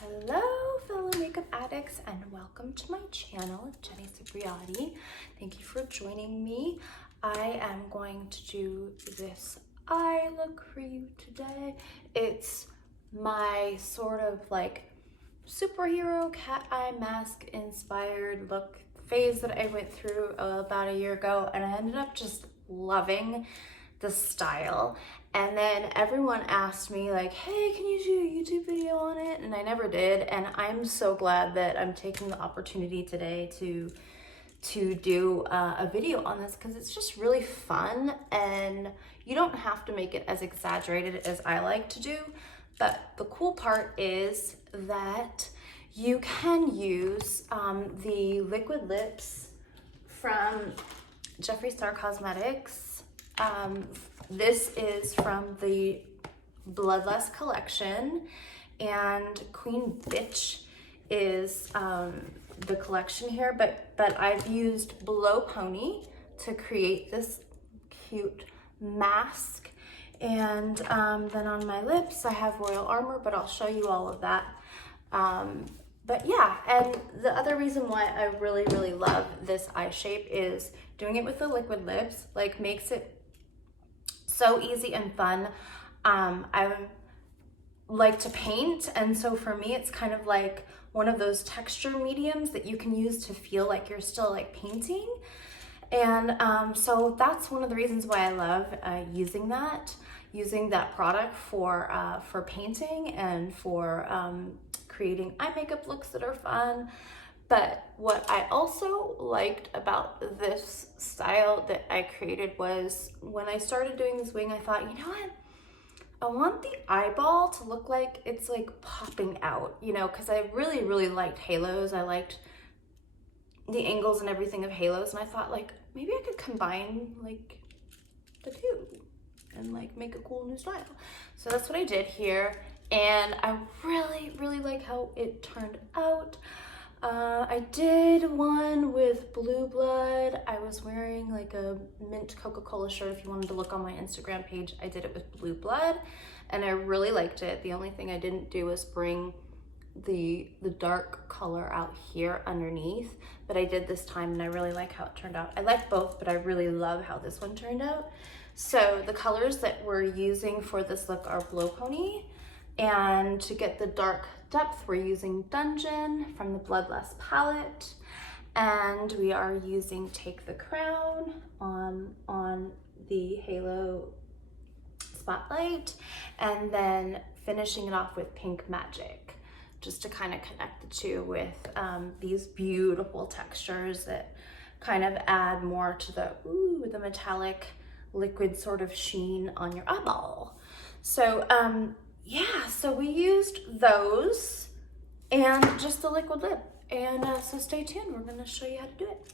Hello fellow makeup addicts and welcome to my channel, Jeffree. Thank you for joining me. I am going to do this eye look for you today. It's my sort of like superhero cat eye mask inspired look phase that I went through about a year ago, and I ended up just loving the style. And then everyone asked me like, hey, can you do a YouTube video on it? And I never did. And I'm so glad that I'm taking the opportunity today to do a video on this, because it's just really fun and you don't have to make it as exaggerated as I like to do. But the cool part is that you can use the liquid lips from Jeffree Star Cosmetics. This is from the Bloodlust collection, and Queen Bitch is the collection here, but I've used Blow Pony to create this cute mask. And then on my lips I have Royal Armor, but I'll show you all of that. But yeah, and the other reason why I really love this eye shape is doing it with the liquid lips like makes it so easy and fun. I like to paint, and so for me it's kind of like one of those texture mediums that you can use to feel like you're still like painting. And so that's one of the reasons why I love using that product for painting and for creating eye makeup looks that are fun. But what I also liked about this style that I created was when I started doing this wing, I thought, you know what? I want the eyeball to look like it's like popping out, you know, because I really liked halos. I liked the angles and everything of halos, and I thought like maybe I could combine like the two and like make a cool new style. So that's what I did here, and I really like how it turned out. I did one with Blue Blood. I was wearing like a mint Coca-Cola shirt. If you wanted to look on my Instagram page, I did it with Blue Blood and I really liked it. The only thing I didn't do was bring the dark color out here underneath, but I did this time and I really like how it turned out. I like both, but I really love how this one turned out. So the colors that we're using for this look are Blow Pony, and to get the dark depth, we're using Dungeon from the Bloodlust palette, and we are using Take the Crown on the Halo Spotlight, and then finishing it off with Pink Magic, just to kind of connect the two with these beautiful textures that kind of add more to the metallic liquid sort of sheen on your eyeball. So yeah, so we used those and just the liquid lip. And so stay tuned, we're gonna show you how to do it.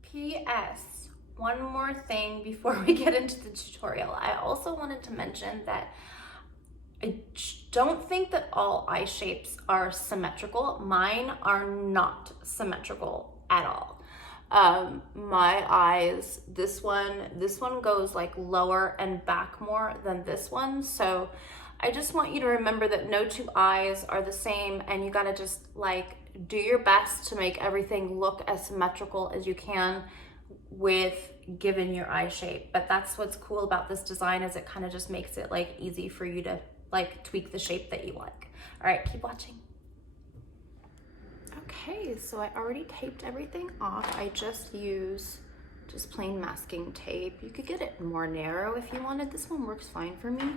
P.S. One more thing before we get into the tutorial. I also wanted to mention that I don't think that all eye shapes are symmetrical. Mine are not symmetrical at all. My eyes, this one goes like lower and back more than this one. So I just want you to remember that no two eyes are the same, and you gotta just like do your best to make everything look as symmetrical as you can with given your eye shape. But that's what's cool about this design, is it kind of just makes it like easy for you to like tweak the shape that you like. All right, keep watching. Okay, so I already taped everything off. I just use plain masking tape. You could get it more narrow if you wanted. This one works fine for me.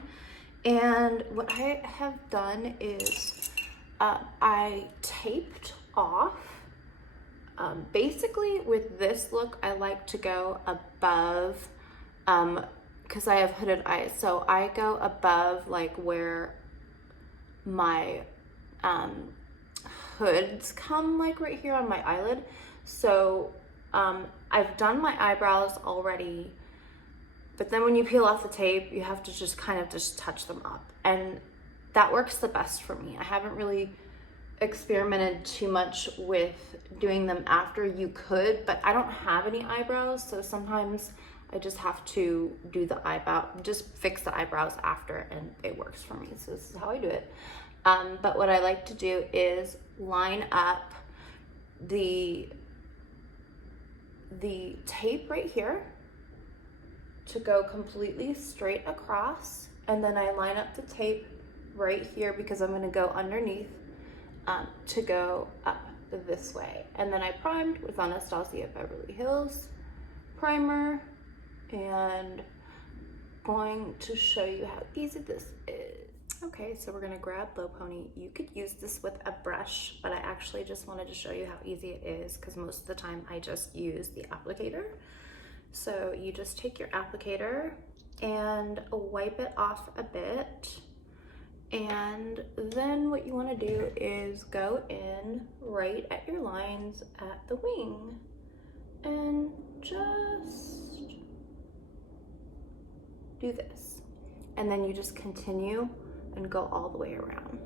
And what I have done is I taped off. Basically with this look, I like to go above, because I have hooded eyes. So I go above like where my hoods come, like right here on my eyelid. So I've done my eyebrows already, but then when you peel off the tape, you have to just kind of just touch them up, and that works the best for me. I haven't really experimented too much with doing them after. You could, but I don't have any eyebrows, so sometimes I just have to do the eyebrow, just fix the eyebrows after, and it works for me. So this is how I do it. But what I like to do is line up the tape right here to go completely straight across, and then I line up the tape right here because I'm going to go underneath to go up this way. And then I primed with Anastasia Beverly Hills primer, and going to show you how easy this is. Okay, so we're gonna grab Low Pony. You could use this with a brush, but I actually just wanted to show you how easy it is because most of the time I just use the applicator. So you just take your applicator and wipe it off a bit. And then what you wanna do is go in right at your lines at the wing and just do this. And then you just continue and go all the way around.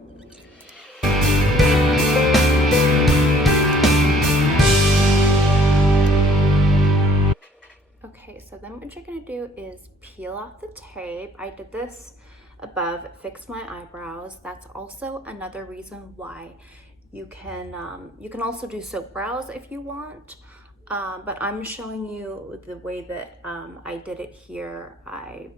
Okay, so then what you're gonna do is peel off the tape. I did this above, fixed my eyebrows. That's also another reason why you can also do soap brows if you want. But I'm showing you the way that I did it here. I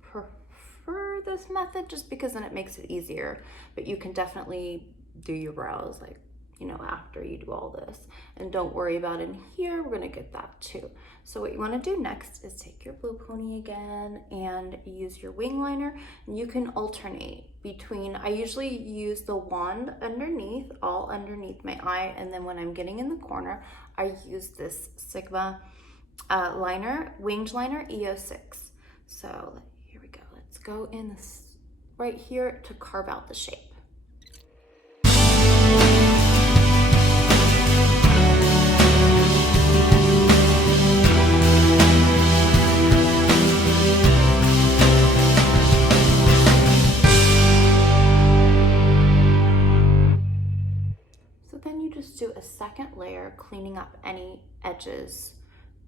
prefer this method just because then it makes it easier, but you can definitely do your brows like, you know, after you do all this. And don't worry about in here, we're gonna get that too. So what you wanna do next is take your Blue Pony again and use your wing liner, and you can alternate between, I usually use the wand underneath, all underneath my eye, and then when I'm getting in the corner, I use this Sigma liner, winged liner EO6. So here we go, let's go in this right here to carve out the shape. Do a second layer, cleaning up any edges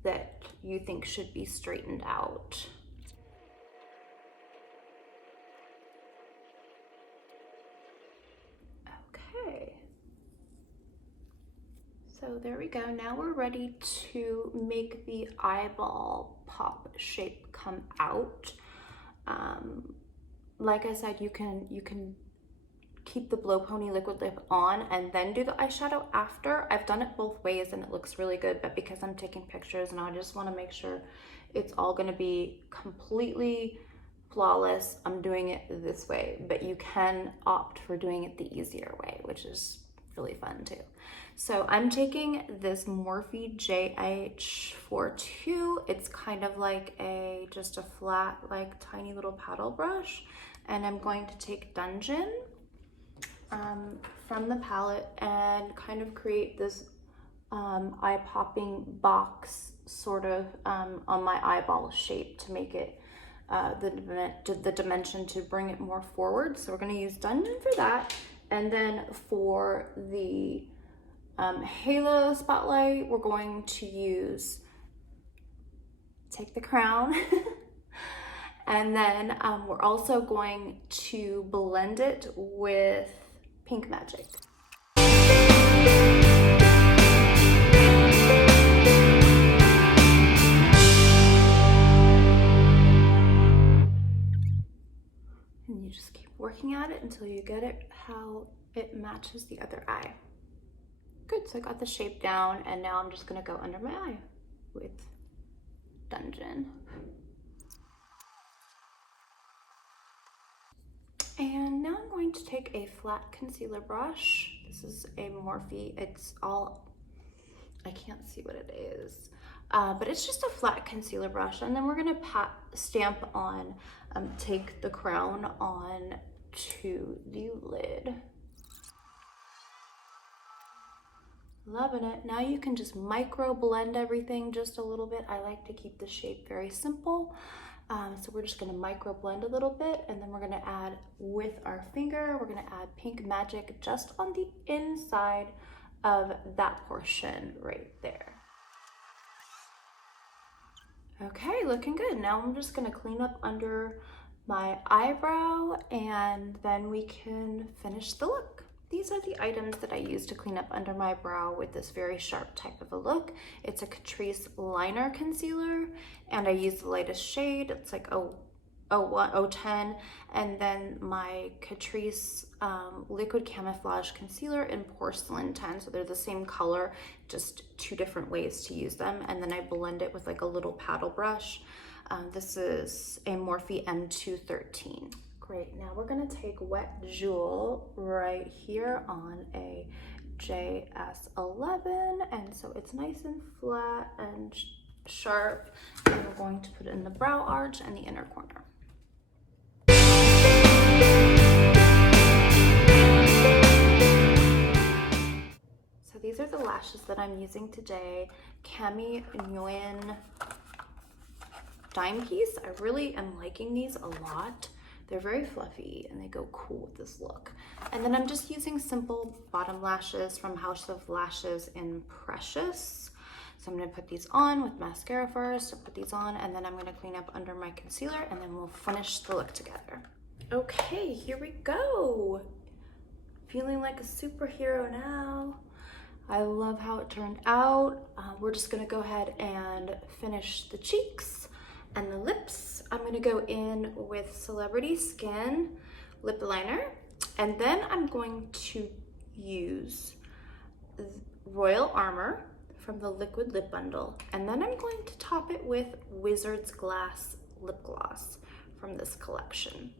that you think should be straightened out. Okay, so there we go. Now we're ready to make the eyeball pop shape come out. Like I said, you can keep the Blow Pony liquid lip on and then do the eyeshadow after. I've done it both ways and it looks really good, but because I'm taking pictures and I just want to make sure it's all going to be completely flawless, I'm doing it this way, but you can opt for doing it the easier way, which is really fun too. So I'm taking this Morphe JH42. It's kind of like just a flat, like tiny little paddle brush, and I'm going to take Dungeon from the palette and kind of create this eye-popping box sort of on my eyeball shape to make it the dimension to bring it more forward. So we're going to use Dungeon for that, and then for the halo spotlight we're going to use Take the Crown. And then we're also going to blend it with Pink Magic. And you just keep working at it until you get it how it matches the other eye. Good, so I got the shape down, and now I'm just gonna go under my eye with Dungeon. And now I'm going to take a flat concealer brush. This is a Morphe, it's all, I can't see what it is, but it's just a flat concealer brush. And then we're gonna stamp on, take the crown on to the lid. Loving it. Now you can just micro blend everything just a little bit. I like to keep the shape very simple. So we're just gonna micro blend a little bit, and then we're gonna add with our finger, we're gonna add Pink Magic just on the inside of that portion right there. Okay, looking good. Now I'm just gonna clean up under my eyebrow and then we can finish the look. These are the items that I use to clean up under my brow with this very sharp type of a look. It's a Catrice liner concealer and I use the lightest shade. It's like 010, and then my Catrice liquid camouflage concealer in porcelain 10, so they're the same color, just two different ways to use them, and then I blend it with like a little paddle brush. This is a Morphe M213. Great, now we're gonna take Wet Jewel right here on a JS11, and so it's nice and flat and sharp, and we're going to put it in the brow arch and the inner corner. So these are the lashes that I'm using today. Cami Nguyen Dime Piece. I really am liking these a lot. They're very fluffy and they go cool with this look. And then I'm just using simple bottom lashes from House of Lashes in Precious. So I'm gonna put these on with mascara first, put these on, and then I'm gonna clean up under my concealer and then we'll finish the look together. Okay, here we go. Feeling like a superhero now. I love how it turned out. We're just gonna go ahead and finish the cheeks and the lips. I'm gonna go in with Celebrity Skin lip liner, and then I'm going to use Royal Armor from the Liquid Lip Bundle, and then I'm going to top it with Wizard's Glass lip gloss from this collection.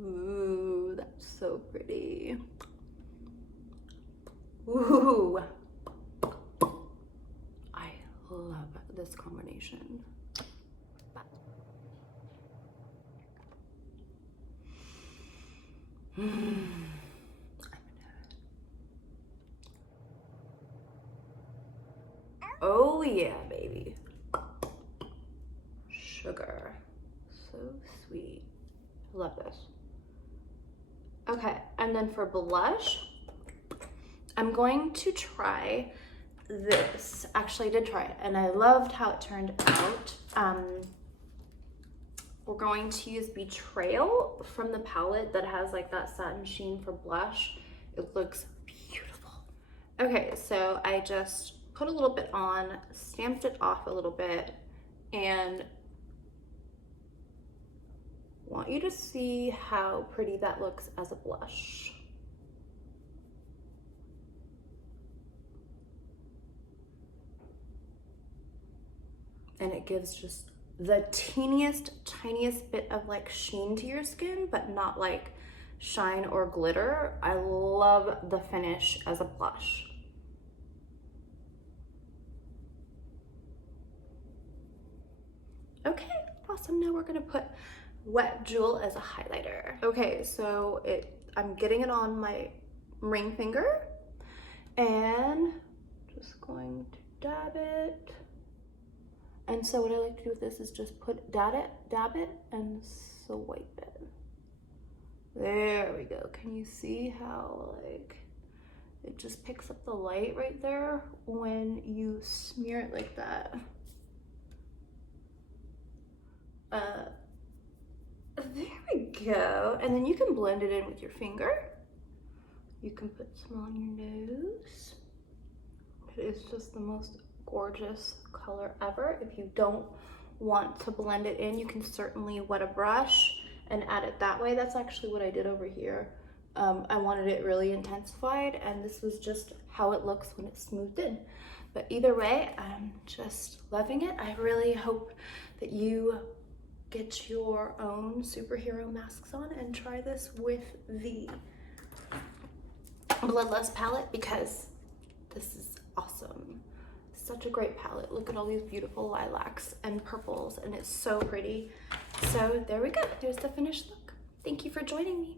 Ooh, that's so pretty. Ooh, I love this combination. Oh yeah, baby. Sugar, so sweet. Love this. Okay, and then for blush, I'm going to try this. Actually, I did try it and I loved how it turned out. We're going to use Betrayal from the palette that has like that satin sheen for blush. It looks beautiful. Okay, so I just put a little bit on, stamped it off a little bit, and want you to see how pretty that looks as a blush. And it gives just the tiniest bit of like sheen to your skin, but not like shine or glitter. I love the finish as a blush. Okay, awesome. Now we're gonna put Wet Jewel as a highlighter. Okay, so I'm getting it on my ring finger and just going to dab it. And so what I like to do with this is just dab it, and swipe it. There we go. Can you see how like it just picks up the light right there when you smear it like that? There we go. And then you can blend it in with your finger. You can put some on your nose. It is just the most gorgeous color ever. If you don't want to blend it in, you can certainly wet a brush and add it that way. That's actually what I did over here. I wanted it really intensified, and this was just how it looks when it's smoothed in. But either way, I'm just loving it. I really hope that you get your own superhero masks on and try this with the Bloodlust palette, because this is awesome. Such a great palette. Look at all these beautiful lilacs and purples, and it's so pretty. So there we go. There's the finished look. Thank you for joining me.